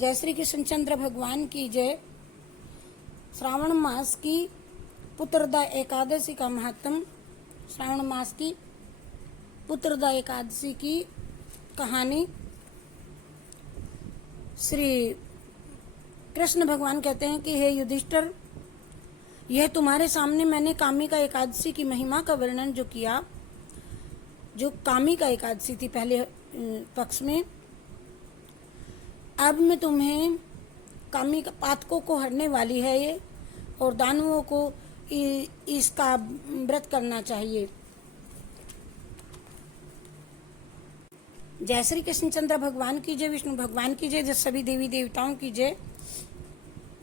जय श्री कृष्णचंद्र भगवान की जय। श्रावण मास की पुत्रदा एकादशी का महत्व। श्रावण मास की पुत्रदा एकादशी की कहानी। श्री कृष्ण भगवान कहते हैं कि हे युधिष्ठिर, यह तुम्हारे सामने मैंने कामिका एकादशी की महिमा का वर्णन जो किया, जो कामिका एकादशी थी पहले पक्ष में, अब मैं तुम्हें कामिका पातकों को हरने वाली है ये, और दानवों को इसका व्रत करना चाहिए। जय श्री कृष्णचंद्र भगवान की जय, विष्णु भगवान की जय, सभी देवी देवताओं की जय।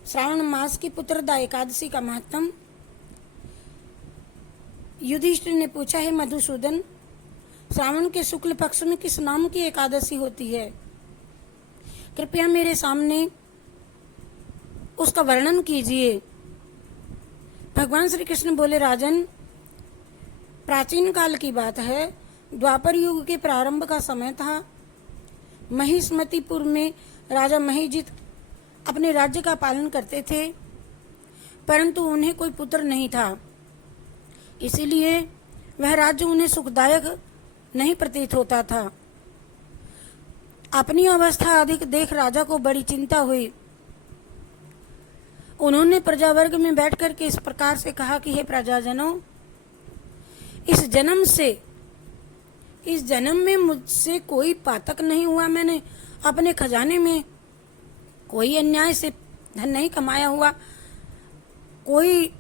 श्रावण मास की पुत्रदा एकादशी का महत्व। युधिष्ठिर ने पूछा, है मधुसूदन, श्रावण के शुक्ल पक्ष में किस नाम की एकादशी होती है? कृपया मेरे सामने उसका वर्णन कीजिए। भगवान श्री कृष्ण बोले, राजन, प्राचीन काल की बात है, द्वापर युग के प्रारंभ का समय था। महिष्मतिपुर में राजा महिजित अपने राज्य का पालन करते थे, परंतु उन्हें कोई पुत्र नहीं था, इसीलिए वह राज्य उन्हें सुखदायक नहीं प्रतीत होता था। अपनी अवस्था अधिक देख राजा को बड़ी चिंता हुई। उन्होंने प्रजावर्ग में बैठकर के इस प्रकार से कहा कि हे प्रजाजनों, इस जन्म में मुझसे कोई पातक नहीं हुआ। मैंने अपने खजाने में कोई अन्याय से धन नहीं कमाया हुआ, कोई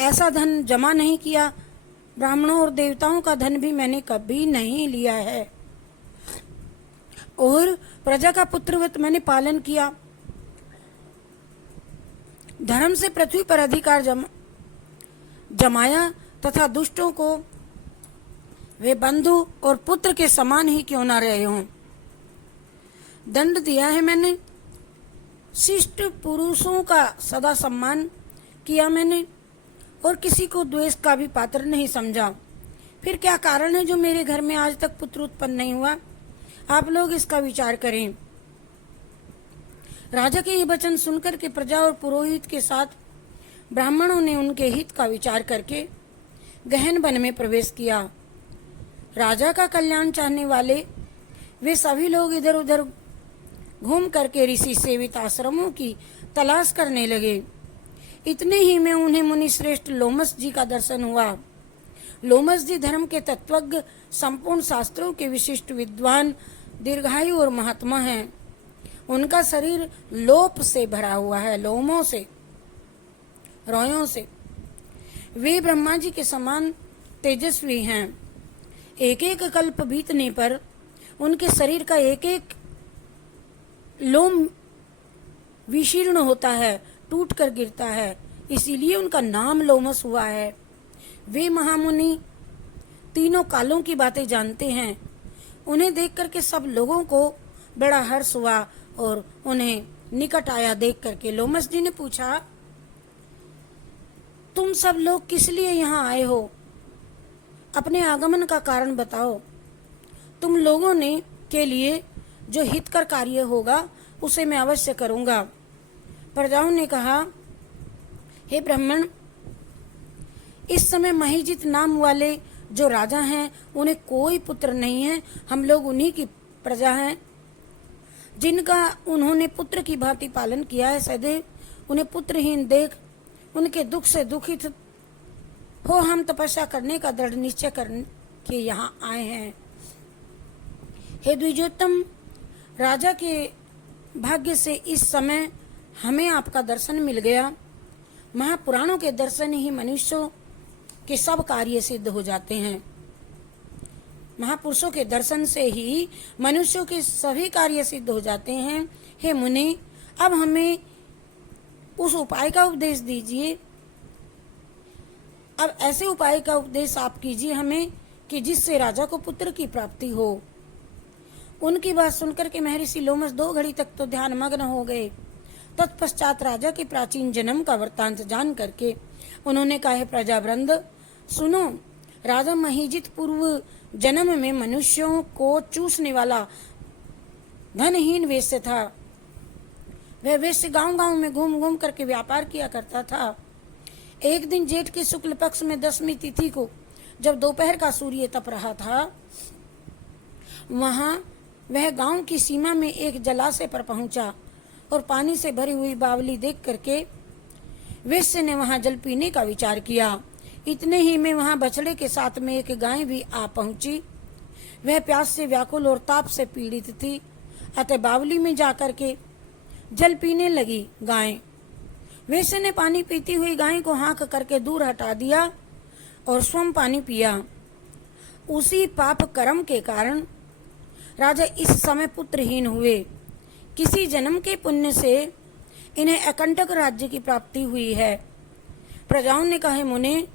ऐसा धन जमा नहीं किया। ब्राह्मणों और देवताओं का धन भी मैंने कभी नहीं लिया है, और प्रजा का पुत्रवत मैंने पालन किया। धर्म से पृथ्वी पर अधिकार जमाया तथा दुष्टों को वे बंधु और पुत्र के समान ही क्यों ना रहे हों, दंड दिया है मैंने। शिष्ट पुरुषों का सदा सम्मान किया मैंने, और किसी को द्वेष का भी पात्र नहीं समझा। फिर क्या कारण है जो मेरे घर में आज तक पुत्र उत्पन्न नहीं हुआ? आप लोग इसका विचार करें। राजा के ये वचन सुनकर के प्रजा और पुरोहित के साथ ब्राह्मणों ने उनके हित का विचार करके गहन वन में प्रवेश किया। राजा का कल्याण चाहने वाले वे सभी लोग इधर उधर घूम करके ऋषि सेवित आश्रमों की तलाश करने लगे। इतने ही में उन्हें मुनि श्रेष्ठ लोमस जी का दर्शन हुआ। लोमस जी धर्म के तत्वज्ञ, संपूर्ण शास्त्रों के विशिष्ट विद्वान, दीर्घायु और महात्मा हैं। उनका शरीर लोप से भरा हुआ है, लोमों से, रोयों से। वे ब्रह्मा जी के समान तेजस्वी हैं। एक एक कल्प बीतने पर उनके शरीर का एक एक लोम विशीर्ण होता है, टूट कर गिरता है, इसीलिए उनका नाम लोमस हुआ है। वे महामुनि तीनों कालों की बातें जानते हैं। उन्हें देख करके सब लोगों को बड़ा हर्ष हुआ, और उन्हें निकट आया देख करके लोमस जी ने पूछा, तुम सब लोग किस लिए यहाँ आए हो? अपने आगमन का कारण बताओ। तुम लोगों ने के लिए जो हितकर कार्य होगा उसे मैं अवश्य करूँगा। प्रजाओं ने कहा, हे ब्राह्मण, इस समय महिजित नाम वाले जो राजा हैं उन्हें कोई पुत्र नहीं है। हम लोग उन्हीं की प्रजा हैं, जिनका उन्होंने पुत्र की भांति पालन किया है। सदैव उन्हें पुत्रहीन देख उनके दुख से दुखित हो हम तपस्या करने का दृढ़ निश्चय करके यहाँ आए हैं। हे द्विजोत्तम, राजा के भाग्य से इस समय हमें आपका दर्शन मिल गया। महापुराणों के दर्शन ही मनुष्यों के सब कार्य सिद्ध हो जाते हैं। महापुरुषों के दर्शन से ही मनुष्यों के सभी कार्य सिद्ध हो जाते हैं। हे मुनि, अब हमें उस उपाय का उपदेश दीजिए। अब ऐसे उपाय का उपदेश आप कीजिए हमें कि जिससे राजा को पुत्र की प्राप्ति हो। उनकी बात सुनकर के महर्षि लोमस 2 घड़ी तक तो ध्यान मग्न हो गए। तत्पश्चात राजा के प्राचीन जन्म का वृत्तांत जान करके उन्होंने कहा, है प्रजावृंद, सुनो। राजा महिजित पूर्व जन्म में मनुष्यों को चूसने वाला धनहीन वेश्य था। वह वेश्य गांव गांव में घूम घूम करके व्यापार किया करता था। एक दिन जेठ के शुक्ल पक्ष में 10वीं तिथि को जब दोपहर का सूर्य तप रहा था, वहां वह गांव की सीमा में एक जलाशय पर पहुंचा और पानी से भरी हुई बावली देख करके वेश्य ने वहां जल पीने का विचार किया। इतने ही में वहां बछड़े के साथ में एक गाय भी आ पहुंची। वह प्यास से व्याकुल और ताप से पीड़ित थी, अतः बावली में जाकर के जल पीने लगी गाय। वेश्य ने पानी पीती हुई गाय को हाँक करके दूर हटा दिया और स्वयं पानी पिया। उसी पाप कर्म के कारण राजा इस समय पुत्रहीन हुए। किसी जन्म के पुण्य से इन्हें अकंटक राज्य की प्राप्ति हुई है। प्रजाओं ने कहा, मुने,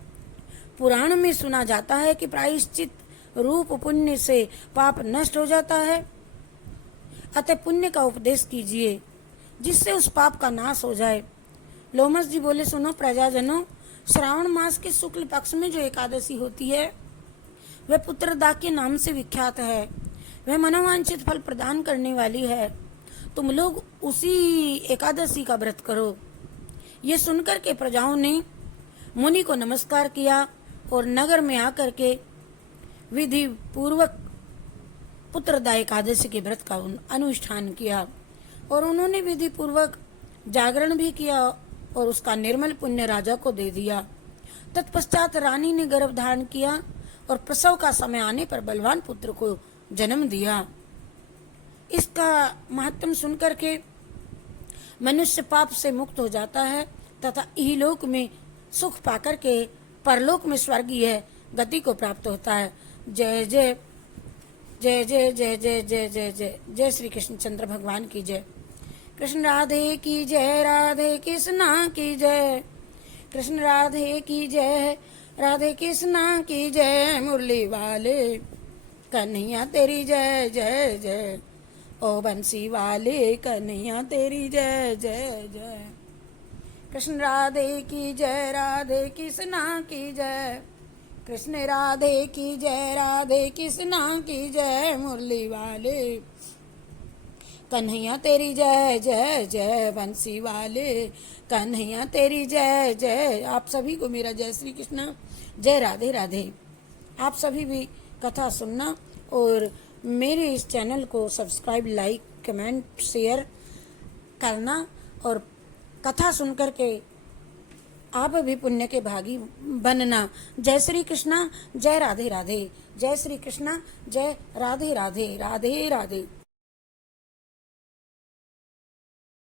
पुराण में सुना जाता है कि प्रायश्चित रूप पुण्य से पाप नष्ट हो जाता है, अतः पुण्य का उपदेश कीजिए जिससे उस पाप का नाश हो जाए। लोमस जी बोले, सुनो प्रजाजनों, श्रावण मास के शुक्ल पक्ष में जो एकादशी होती है वह पुत्रदा के नाम से विख्यात है। वह मनोवांछित फल प्रदान करने वाली है। तुम लोग उसी एकादशी का व्रत करो। ये सुनकर के प्रजाओं ने मुनि को नमस्कार किया और नगर में आकर के विधि पूर्वक पुत्रदा एकादशी के व्रत का अनुष्ठान किया और उन्होंने विधि पूर्वक जागरण भी किया और उसका निर्मल पुण्य राजा को दे दिया। तत्पश्चात रानी ने गर्भ धारण किया और प्रसव का समय आने पर बलवान पुत्र को जन्म दिया। इसका महत्व सुनकर के मनुष्य पाप से मुक्त हो जाता है तथा इहलोक में सुख पाकर के परलोक में स्वर्गीय गति को प्राप्त होता है। जय जय जय जय जय जय जय जय जय जय श्री कृष्णचंद्र भगवान की जय। कृष्ण राधे की जय, राधे कृष्णा की जय। कृष्ण राधे की जय, राधे कृष्णा की जय। मुरली वाले कन्हैया तेरी जय जय जय। ओ बंसी वाले कन्हैया तेरी जय जय जय। कृष्ण राधे की जय, राधे कृष्णा की जय। कृष्ण राधे की जय, राधे कृष्णा की जय। मुरली वाले कन्हैया तेरी जय जय जय। बंसी वाले कन्हैया तेरी जय जय। आप सभी को मेरा जय श्री कृष्ण, जय राधे राधे। आप सभी भी कथा सुनना और मेरे इस चैनल को सब्सक्राइब, लाइक, कमेंट, शेयर करना और कथा सुन करके आप भी पुण्य के भागी बनना। जय श्री कृष्णा, जय राधे राधे। जय श्री कृष्णा, जय राधे राधे। राधे राधे।